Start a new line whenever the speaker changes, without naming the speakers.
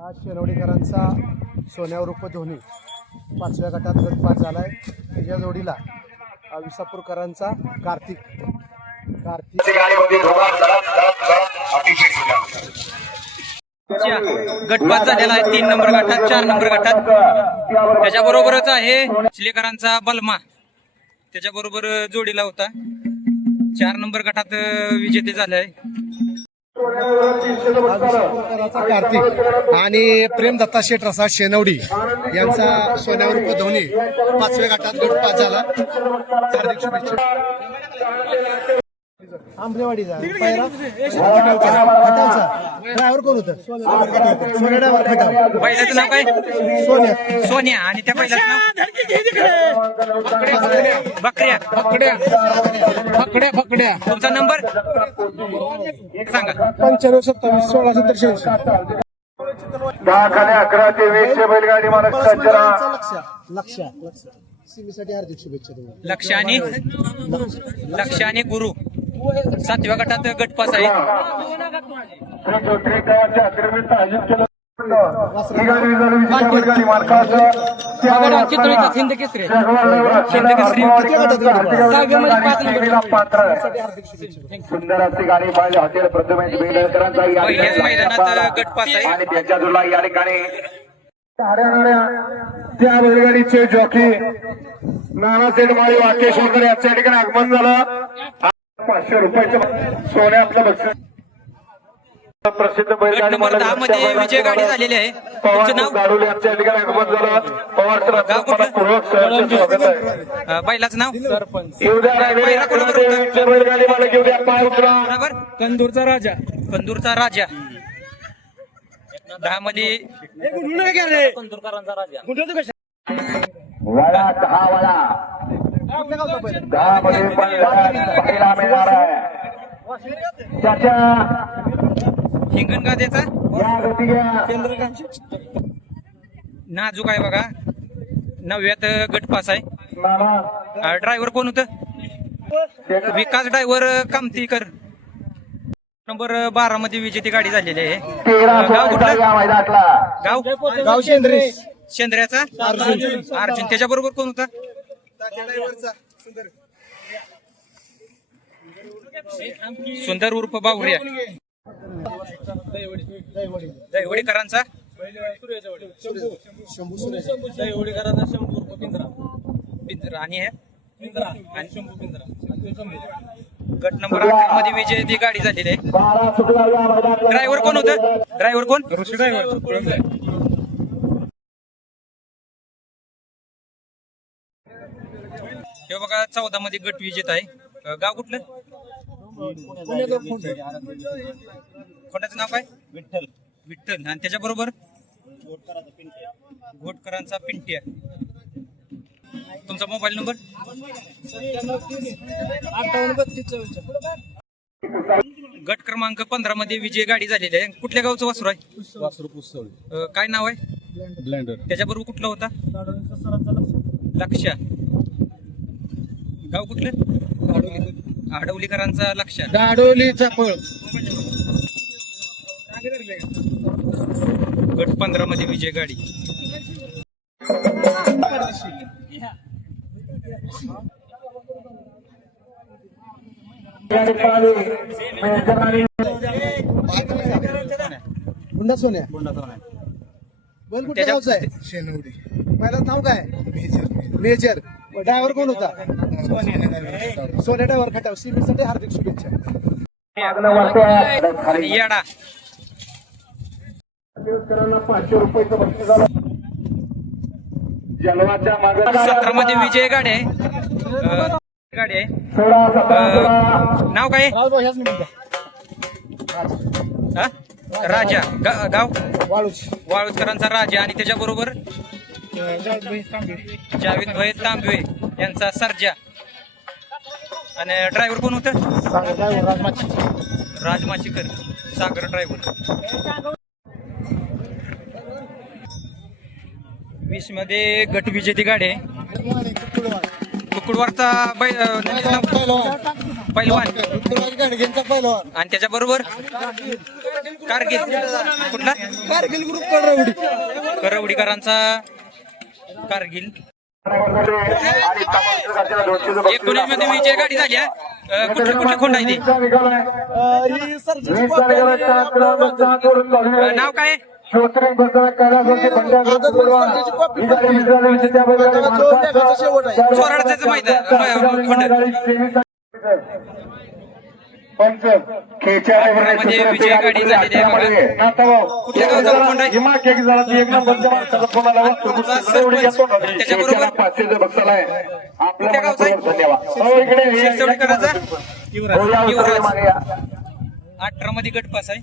हा शेनवडीकरांचा सोन्यावर रूप धोनी पाचव्या गटात गटपात झाला आहे त्याच्या जोडीला विसापूरकरांचा कार्तिक. कार्तिक.
गटपात झालेला आहे तीन नंबर गटात चार नंबर गटात. त्याच्याबरोबरच आहे चिलेकरांचा बलमा. त्याच्याबरोबर जोडीला होता. चार नंबर गटात विजेते झाले आहे.
कार्तिक आणि प्रेमदत्ता शेठ रसा शेनवडी यांचा सोन्यावर धोनी पाचव्या गटात गट पास झाला. हार्दिक शुभेच्छा. आंबरेवाडीचा. ड्रायव्हर कोण होतं? सोन्या. ड्रायव्हर खटाव
बैलाचं नाव काय?
सोन्या.
सोन्या. आणि त्या बैलाचं नाव? बकऱ्या.
फकड्या फकड्या
तुमचा नंबर? सांगा.
पंच्याण्णव सत्तावीस सोळा सत्तर शहाऐंशी.
दहा खाली अकरा ते वीसशे बैलगाडी मालक सज्जरा
लक्ष लक्ष लक्ष सीमीसाठी हार्दिक शुभेच्छा
लक्ष आणि लक्ष आणि गुरु. सातव्या गटात गट पास आहे.
ही सुंदर अशी गाडी पाहिजे हॉटेल ठिकाणी
मैदानात गट पास आहे.
आणि त्यांच्या तुला या ठिकाणी. त्या बैलगाडीचे जॉकी नानासेठ माळी वाकेश वगैरे याच्या ठिकाणी आगमन झालं. पाचशे रुपयाचं सोने आपलं बक्षीस प्रसिद्ध बैलगाडी
मध्ये विजय गाडी झालेली आहे. नाव?
गाडुले यांच्या ठिकाणी आगमन झालं. पवार सर
गाव कुठलं?
पूर्वक सहर्ष स्वागत आहे.
अ, बैलाचं नाव?
येऊ द्या रायवेली देवीचे बैलगाडी मालक येऊ द्या पाय उचला
बरोबर. कंदूरचा राजा. कंदूरचा राजा. दहा मध्ये
वळा दहा वळा दहा मध्ये पाहायला मिळणार आहे त्याच्या
हिंगणगादेचा
या गतीच्या
नाजूक आहे बघा. नवव्यात गट पास आहे. ड्रायव्हर कोण होतं? विकास ड्रायव्हर कामतीकर. नंबर बारा मध्ये विजेती गाडी झालेली आहे. गाव कुठलं? गाव?
गाव शेंद्रे.
शेंद्र्याचा? अर्जुन. अर्जुन. त्याच्याबरोबर कोण होता? सुंदर. उर्फ
शंभू.
पिंजरा. आणि हे? आणि गट नंबर अकरा मध्ये विजय ती गाडी झालेली आहे. ड्रायव्हर कोण होतं? ड्रायव्हर कोण? ड्रायव्हर हे बघा चौदा मध्ये गट विजेत आहे. गाव कुठलं? कोणाचं नाव काय? विठ्ठल. विठ्ठल. आणि त्याच्याबरोबर? घोटकरांचा पिंट्या. तुमचा मोबाईल नंबर? गट क्रमांक पंधरा मध्ये विजय गाडी झालेली आहे. कुठल्या गावचं वासरू आहे? काय नाव आहे?
ब्लेंडर
त्याच्याबरोबर कुठला होता? लक्ष गाव कुठलं? आडवलीकरांचा लक्ष.
गाडोलीचा पळ.
गट पंधरा मध्ये विजय गाडी.
हुंडा सोन्या. बैल कुठल्या
त्याच्या-
गावचा आहे? शेनवडी. पहिला नाव काय? मेजर. ड्रायव्हर कोण होता? सोन्या ड्रायव्हर. खटाव. सीमीसाठी हार्दिक शुभेच्छा.
आणि येडा.
शेतकऱ्यांना पाचशे रुपयाचं बक्षीस झालं जलवाच्या मागे
सतरा मध्ये विजय गाडी. गाडी. नाव काय? हा? राजा. गा- गाव?
वाळूच
वाळूजकरांचा राजा आणि त्याच्याबरोबर जावेद भाई तांबवे यांचा सर्जा. आणि ड्रायव्हर कोण होतं? राजमाचीकर सागर ड्रायव्हर. वीसमध्ये गट विजेती गाडी आहे. कुकुडवरचा नाव पैलवान.
गाडगेंचा पहिलवान
आणि त्याच्याबरोबर कारगिल. कुठला?
कारगिल ग्रुप करवडी
करवडीकरांचा कारगिल. एकोणीसमध्ये विजय गाडी झाली कुठली कुठली खोंड आहे ती?
ही
नाव काय? चोराडचं अं, खोंड.
पंच
मध्ये विजय गाडी झालेली आहे. कुठल्या गावचा. त्याच्याबरोबर? कुठल्या गावचा
हो.
शिरसवडीकरांचा
हो,
युवराज. अठरा मध्ये गट पास आहे.